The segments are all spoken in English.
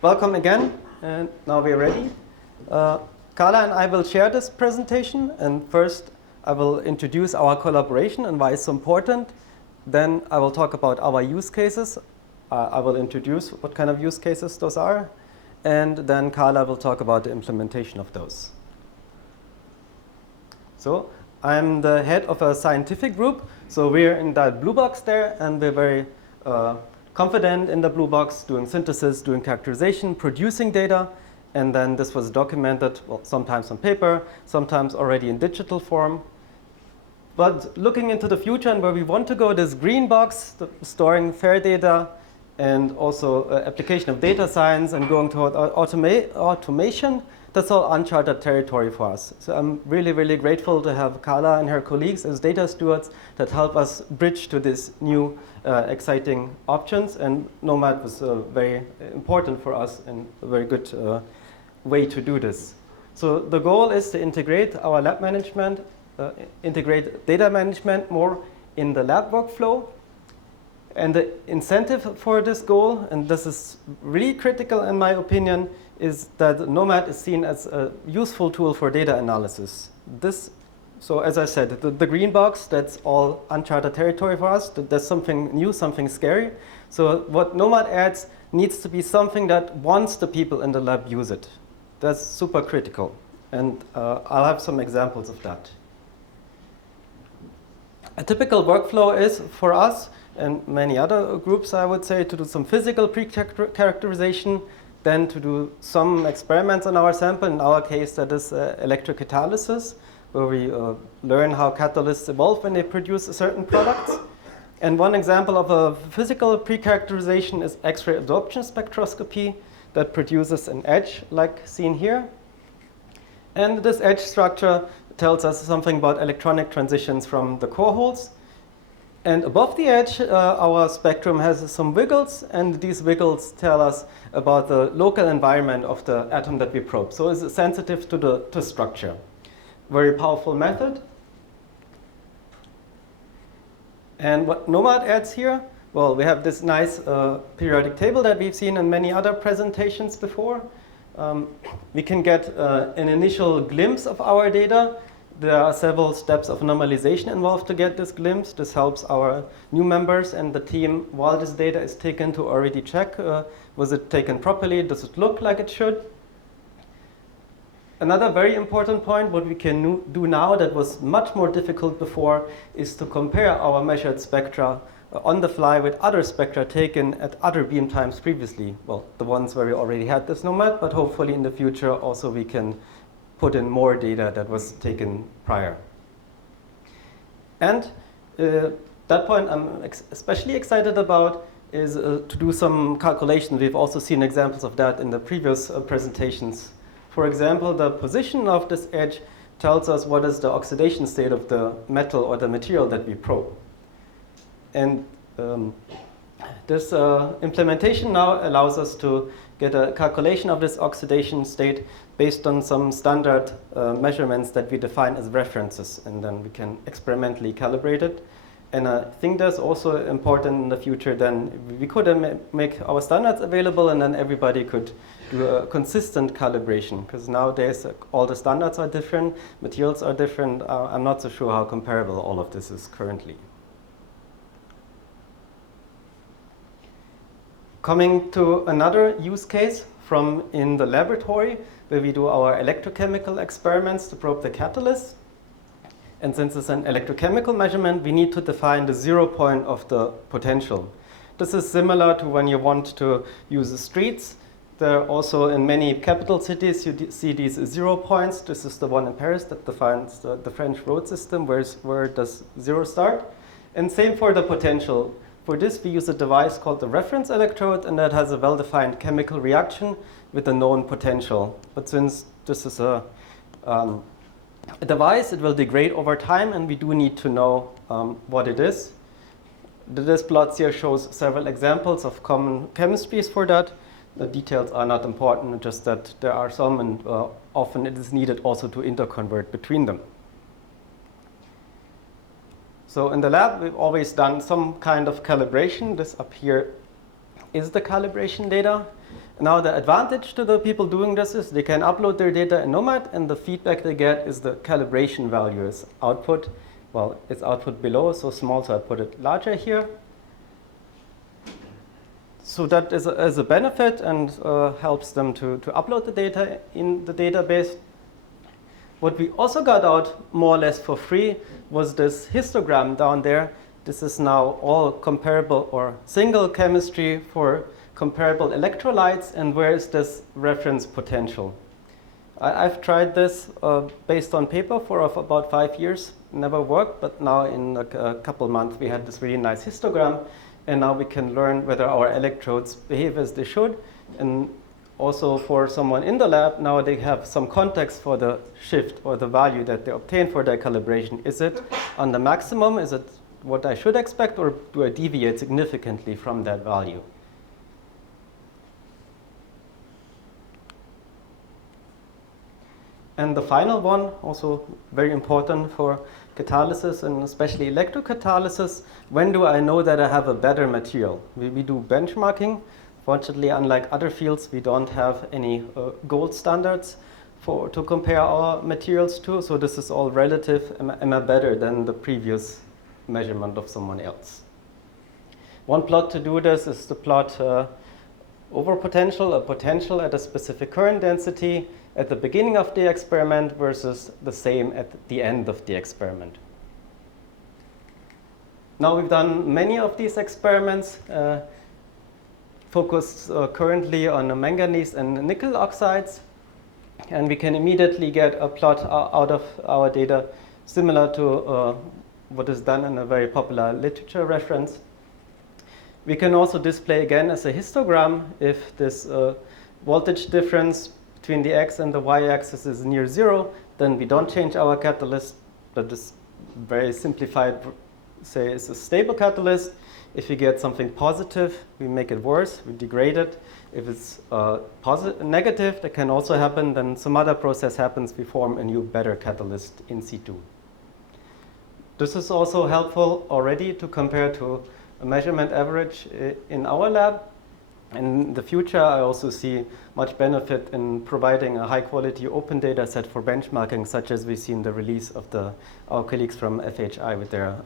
Welcome again, and now we're ready. Carla and I will share this presentation, and first I will introduce our collaboration and why it's so important. Then I will talk about our use cases. I will introduce what kind of use cases those are, and then Carla will talk about the implementation of those. So I'm the head of a scientific group, so we're in that blue box there, and we're very confident in the blue box, doing synthesis, doing characterization, producing data, and then this was documented, well, sometimes on paper, sometimes already in digital form. But looking into the future and where we want to go, this green box, storing fair data, and also application of data science and going toward automation, that's all uncharted territory for us. So I'm really, really grateful to have Carla and her colleagues as data stewards that help us bridge to these new exciting options. And NOMAD was very important for us and a very good way to do this. So the goal is to integrate our lab management, integrate data management more in the lab workflow. And the incentive for this goal, and this is really critical in my opinion, is that NOMAD is seen as a useful tool for data analysis. So as I said, the green box, that's all uncharted territory for us. There's something new, something scary. So what NOMAD adds needs to be something that once the people in the lab use it. That's super critical. And I'll have some examples of that. A typical workflow is for us and many other groups, I would say, to do some physical pre-characterization, then to do some experiments on our sample. In our case, that is electrocatalysis, where we learn how catalysts evolve when they produce certain products. And one example of a physical pre-characterization is X-ray absorption spectroscopy that produces an edge like seen here. And this edge structure tells us something about electronic transitions from the core holes. And above the edge, our spectrum has some wiggles, and these wiggles tell us about the local environment of the atom that we probe. So it's sensitive to the structure. Very powerful method. And what NOMAD adds here, well, we have this nice periodic table that we've seen in many other presentations before. We can get an initial glimpse of our data. There are several steps of normalization involved to get this glimpse. This helps our new members and the team, while this data is taken, to already check, was it taken properly? Does it look like it should? Another very important point, what we can do now that was much more difficult before, is to compare our measured spectra on the fly with other spectra taken at other beam times previously. Well, the ones where we already had this NOMAD, but hopefully in the future also we can put in more data that was taken prior. And that point I'm especially excited about is to do some calculations. We've also seen examples of that in the previous presentations. For example, the position of this edge tells us what is the oxidation state of the metal or the material that we probe. And this implementation now allows us to get a calculation of this oxidation state based on some standard measurements that we define as references, and then we can experimentally calibrate it. And I think that's also important in the future. Then we could make our standards available, and then everybody could do a consistent calibration, because nowadays all the standards are different, materials are different. I'm not so sure how comparable all of this is currently. Coming to another use case from in the laboratory, where we do our electrochemical experiments to probe the catalyst. And since it's an electrochemical measurement, we need to define the 0 point of the potential. This is similar to when you want to use the streets. There are also in many capital cities, you see these 0 points. This is the one in Paris that defines the French road system. Where does 0 start? And same for the potential. For this, we use a device called the reference electrode, and that has a well-defined chemical reaction with a known potential. But since this is a device, it will degrade over time, and we do need to know what it is. This plot here shows several examples of common chemistries for that. The details are not important, just that there are some, and often it is needed also to interconvert between them. So in the lab, we've always done some kind of calibration. This up here is the calibration data. Now the advantage to the people doing this is they can upload their data in NOMAD, and the feedback they get is the calibration value is output. Well, it's output below, so small, so I put it larger here. So that is a benefit and helps them to upload the data in the database. What we also got out more or less for free was this histogram down there. This is now all comparable or single chemistry for comparable electrolytes, and where is this reference potential? I've tried this based on paper for about 5 years. Never worked, but now in a couple months we had this really nice histogram, and now we can learn whether our electrodes behave as they should. And also for someone in the lab, now they have some context for the shift or the value that they obtain for their calibration. Is it on the maximum? Is it what I should expect, or do I deviate significantly from that value? And the final one, also very important for catalysis and especially electrocatalysis, when do I know that I have a better material? We do benchmarking. Fortunately, unlike other fields, we don't have any gold standards to compare our materials to, so this is all relative. Am I better than the previous measurement of someone else? One plot to do this is to plot over potential, a potential at a specific current density at the beginning of the experiment versus the same at the end of the experiment. Now we've done many of these experiments, focused currently on the manganese and nickel oxides, and we can immediately get a plot out of our data similar to what is done in a very popular literature reference. We can also display again as a histogram if this voltage difference between the x and the y-axis is near 0, then we don't change our catalyst. That is very simplified, say it's a stable catalyst. If we get something positive, we make it worse, we degrade it. If it's negative, that can also happen, then some other process happens, we form a new better catalyst in situ. This is also helpful already to compare to a measurement average in our lab. In the future, I also see much benefit in providing a high-quality open data set for benchmarking, such as we see in the release of our colleagues from FHI with their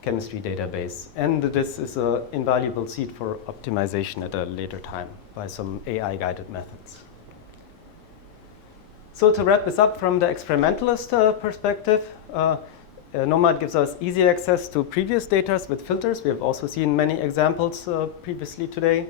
chemistry database. And this is an invaluable seed for optimization at a later time by some AI-guided methods. So to wrap this up from the experimentalist perspective, NOMAD gives us easy access to previous data with filters. We have also seen many examples previously today.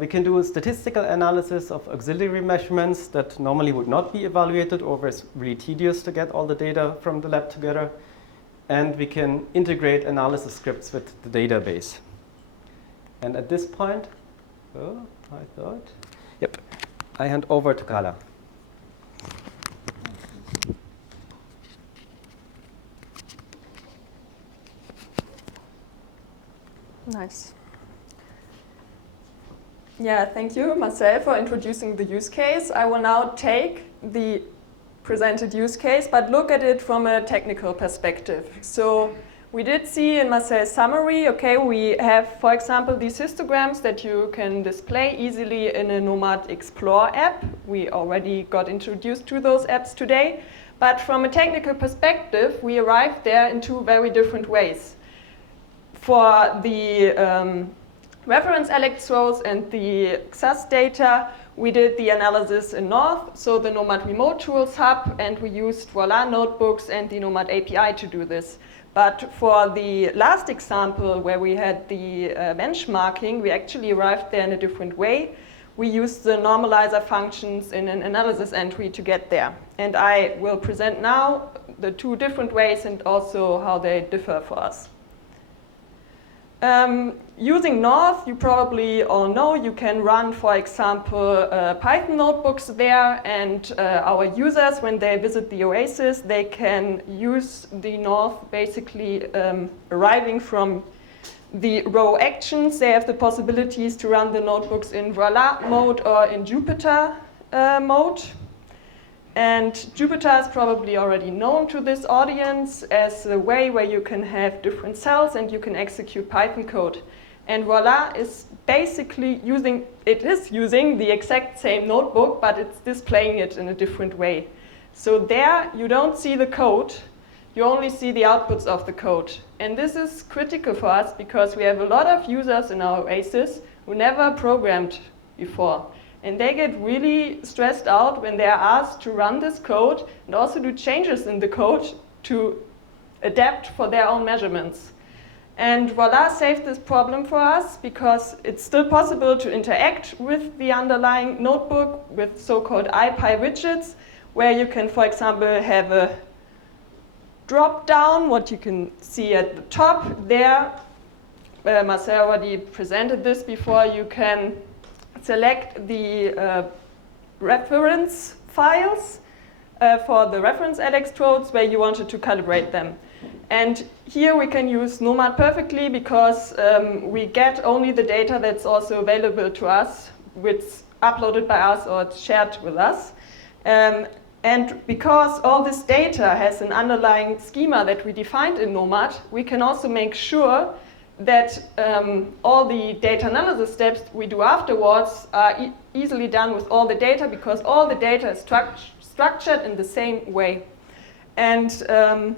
We can do a statistical analysis of auxiliary measurements that normally would not be evaluated, or it's really tedious to get all the data from the lab together. And we can integrate analysis scripts with the database. And at this point, I hand over to Carla. Nice. Yeah, thank you, Marcel, for introducing the use case. I will now take the presented use case, but look at it from a technical perspective. So we did see in Marcel's summary, okay, we have, for example, these histograms that you can display easily in a NOMAD Explore app. We already got introduced to those apps today. But from a technical perspective, we arrived there in two very different ways. For the reference electrodes and the XAS data, we did the analysis in North, so the NOMAD Remote Tools Hub, and we used Voila notebooks and the NOMAD API to do this. But for the last example, where we had the benchmarking, we actually arrived there in a different way. We used the normalizer functions in an analysis entry to get there. And I will present now the two different ways and also how they differ for us. Using North, you probably all know you can run, for example, Python notebooks there, and our users, when they visit the Oasis, they can use the North basically arriving from the row actions. They have the possibilities to run the notebooks in Voila mode or in Jupyter mode. And Jupyter is probably already known to this audience as a way where you can have different cells and you can execute Python code. And voila is basically using the exact same notebook, but it's displaying it in a different way. So there you don't see the code, you only see the outputs of the code. And this is critical for us because we have a lot of users in our Oasis who never programmed before. And they get really stressed out when they are asked to run this code and also do changes in the code to adapt for their own measurements. And voila saved this problem for us because it's still possible to interact with the underlying notebook with so-called IPy widgets, where you can, for example, have a drop-down, what you can see at the top there. Marcel already presented this before. You can select the reference files for the reference electrodes where you wanted to calibrate them. And here we can use NOMAD perfectly because we get only the data that's also available to us, which is uploaded by us or it's shared with us. And because all this data has an underlying schema that we defined in NOMAD, we can also make sure that all the data analysis steps we do afterwards are easily done with all the data because all the data is structured in the same way. And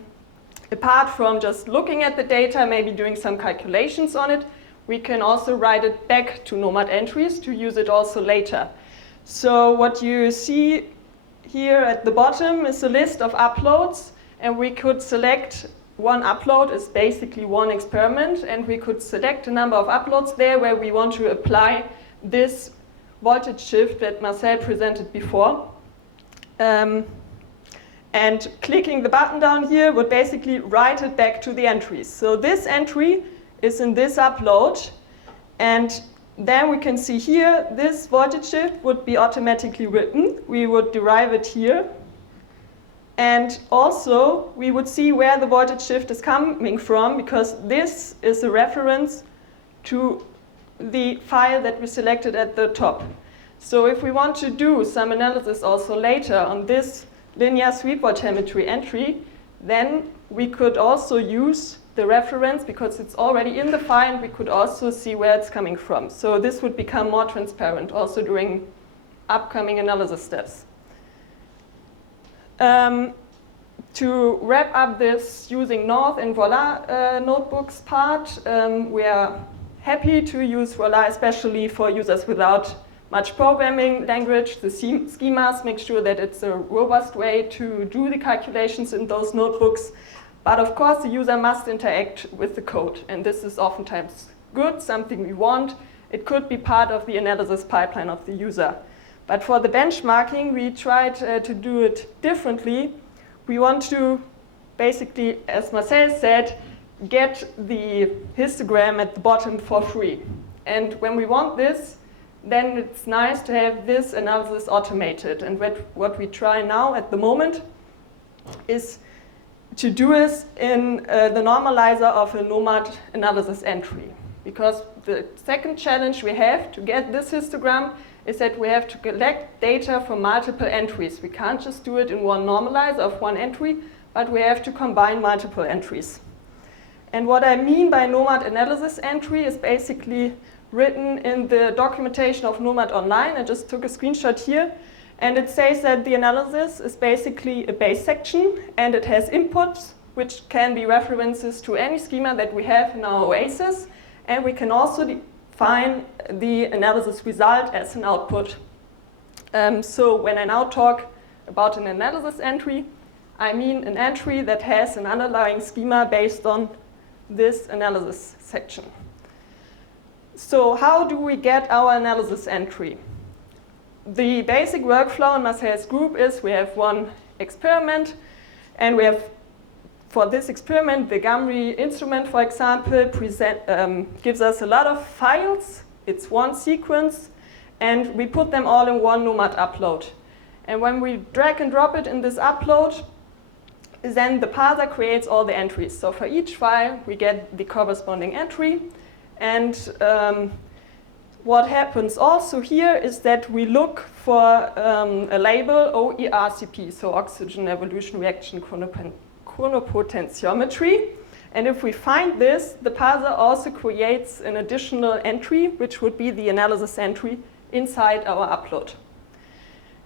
apart from just looking at the data, maybe doing some calculations on it, we can also write it back to NOMAD entries to use it also later. So what you see here at the bottom is a list of uploads, and we could select one upload is basically one experiment, and we could select a number of uploads there where we want to apply this voltage shift that Marcel presented before. And clicking the button down here would basically write it back to the entries. So this entry is in this upload, and then we can see here this voltage shift would be automatically written. We would derive it here. And also we would see where the voltage shift is coming from because this is a reference to the file that we selected at the top. So if we want to do some analysis also later on this linear sweep voltammetry entry, then we could also use the reference because it's already in the file and we could also see where it's coming from. So this would become more transparent also during upcoming analysis steps. To wrap up this using North and Voila notebooks part, we are happy to use Voila especially for users without much programming language. The schemas make sure that it's a robust way to do the calculations in those notebooks. But of course, the user must interact with the code. And this is oftentimes good, something we want. It could be part of the analysis pipeline of the user. But for the benchmarking, we tried to do it differently. We want to basically, as Marcel said, get the histogram at the bottom for free. And when we want this, then it's nice to have this analysis automated. And what we try now at the moment is to do this in the normalizer of a NOMAD analysis entry. Because the second challenge we have to get this histogram is that we have to collect data from multiple entries. We can't just do it in one normalizer of one entry, but we have to combine multiple entries. And what I mean by NOMAD analysis entry is basically written in the documentation of NOMAD Online. I just took a screenshot here. And it says that the analysis is basically a base section, and it has inputs, which can be references to any schema that we have in our Oasis. And we can also define the analysis result as an output. So when I now talk about an analysis entry, I mean an entry that has an underlying schema based on this analysis section. So how do we get our analysis entry? The basic workflow in Marcel's group is we have one experiment, and we have, for this experiment, the Gamry instrument, for example, gives us a lot of files. It's one sequence, and we put them all in one NOMAD upload. And when we drag and drop it in this upload, then the parser creates all the entries. So for each file, we get the corresponding entry. And what happens also here is that we look for a label OERCP, so oxygen evolution reaction chronopotentiometry. And if we find this, the parser also creates an additional entry, which would be the analysis entry inside our upload.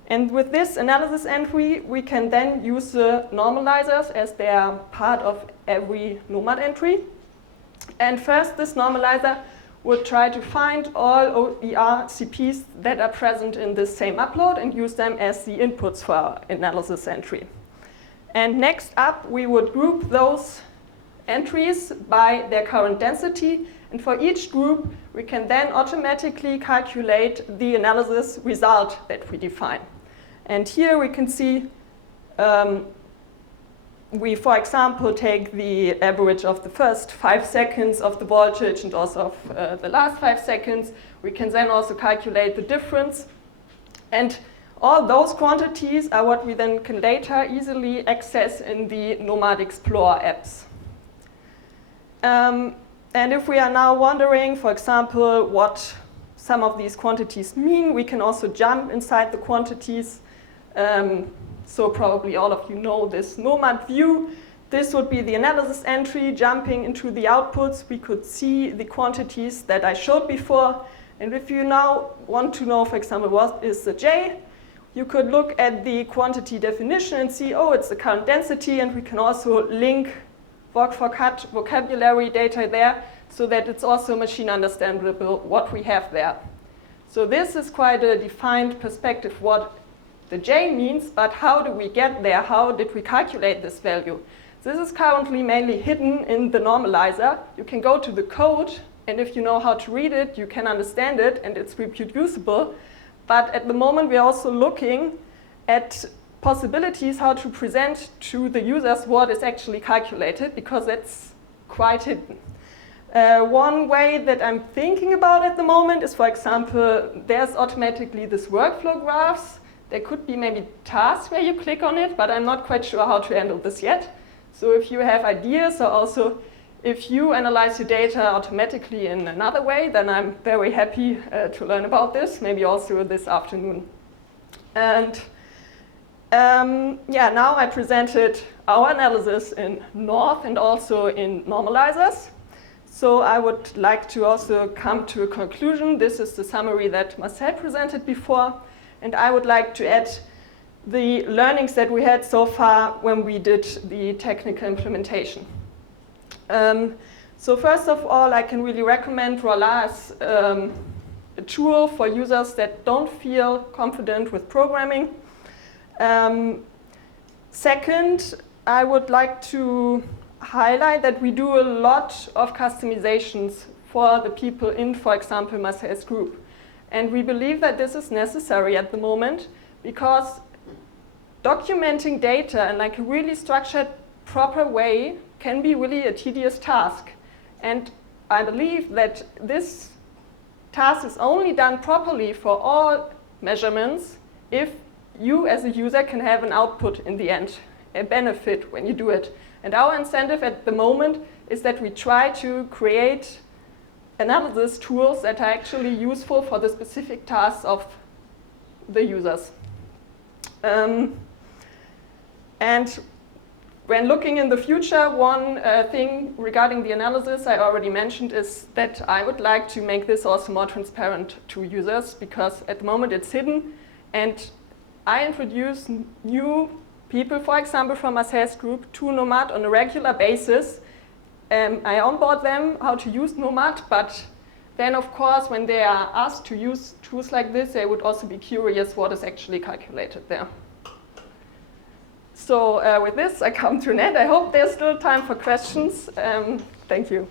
And with this analysis entry, we can then use the normalizers as they are part of every NOMAD entry. And first, this normalizer would try to find all OER CPs that are present in this same upload and use them as the inputs for our analysis entry. And next up, we would group those entries by their current density. And for each group, we can then automatically calculate the analysis result that we define. And here we can see we, for example, take the average of the first 5 seconds of the voltage and also of the last 5 seconds. We can then also calculate the difference. And all those quantities are what we then can later easily access in the NOMAD Explore apps. And if we are now wondering, for example, what some of these quantities mean, we can also jump inside the quantities. So probably all of you know this NOMAD view. This would be the analysis entry. Jumping into the outputs, we could see the quantities that I showed before. And if you now want to know, for example, what is the J, you could look at the quantity definition and see, oh, it's the current density. And we can also link Voc4Cut vocabulary data there so that it's also machine understandable what we have there. So this is quite a defined perspective what the J means, but how do we get there? How did we calculate this value? This is currently mainly hidden in the normalizer. You can go to the code, and if you know how to read it, you can understand it, and it's reproducible. But at the moment, we're also looking at possibilities how to present to the users what is actually calculated, because it's quite hidden. One way that I'm thinking about at the moment is, for example, there's automatically this workflow graphs. There could be maybe tasks where you click on it, but I'm not quite sure how to handle this yet. So if you have ideas, or also if you analyze your data automatically in another way, then I'm very happy to learn about this, maybe also this afternoon. And yeah, now I presented our analysis in North and also in normalizers. So I would like to also come to a conclusion. This is the summary that Marcel presented before. And I would like to add the learnings that we had so far when we did the technical implementation. So first of all, I can really recommend Rolla as a tool for users that don't feel confident with programming. Second, I would like to highlight that we do a lot of customizations for the people in, for example, Marcel's group. And we believe that this is necessary at the moment because documenting data in like a really structured, proper way can be really a tedious task. And I believe that this task is only done properly for all measurements if you as a user can have an output in the end, a benefit when you do it. And our incentive at the moment is that we try to create analysis tools that are actually useful for the specific tasks of the users. And when looking in the future, one thing regarding the analysis I already mentioned is that I would like to make this also more transparent to users, because at the moment it's hidden, and I introduce new people, for example, from Marcel's group to NOMAD on a regular basis. I onboard them how to use NOMAD, but then of course when they are asked to use tools like this, they would also be curious what is actually calculated there. So with this, I come to an end. I hope there's still time for questions. Thank you.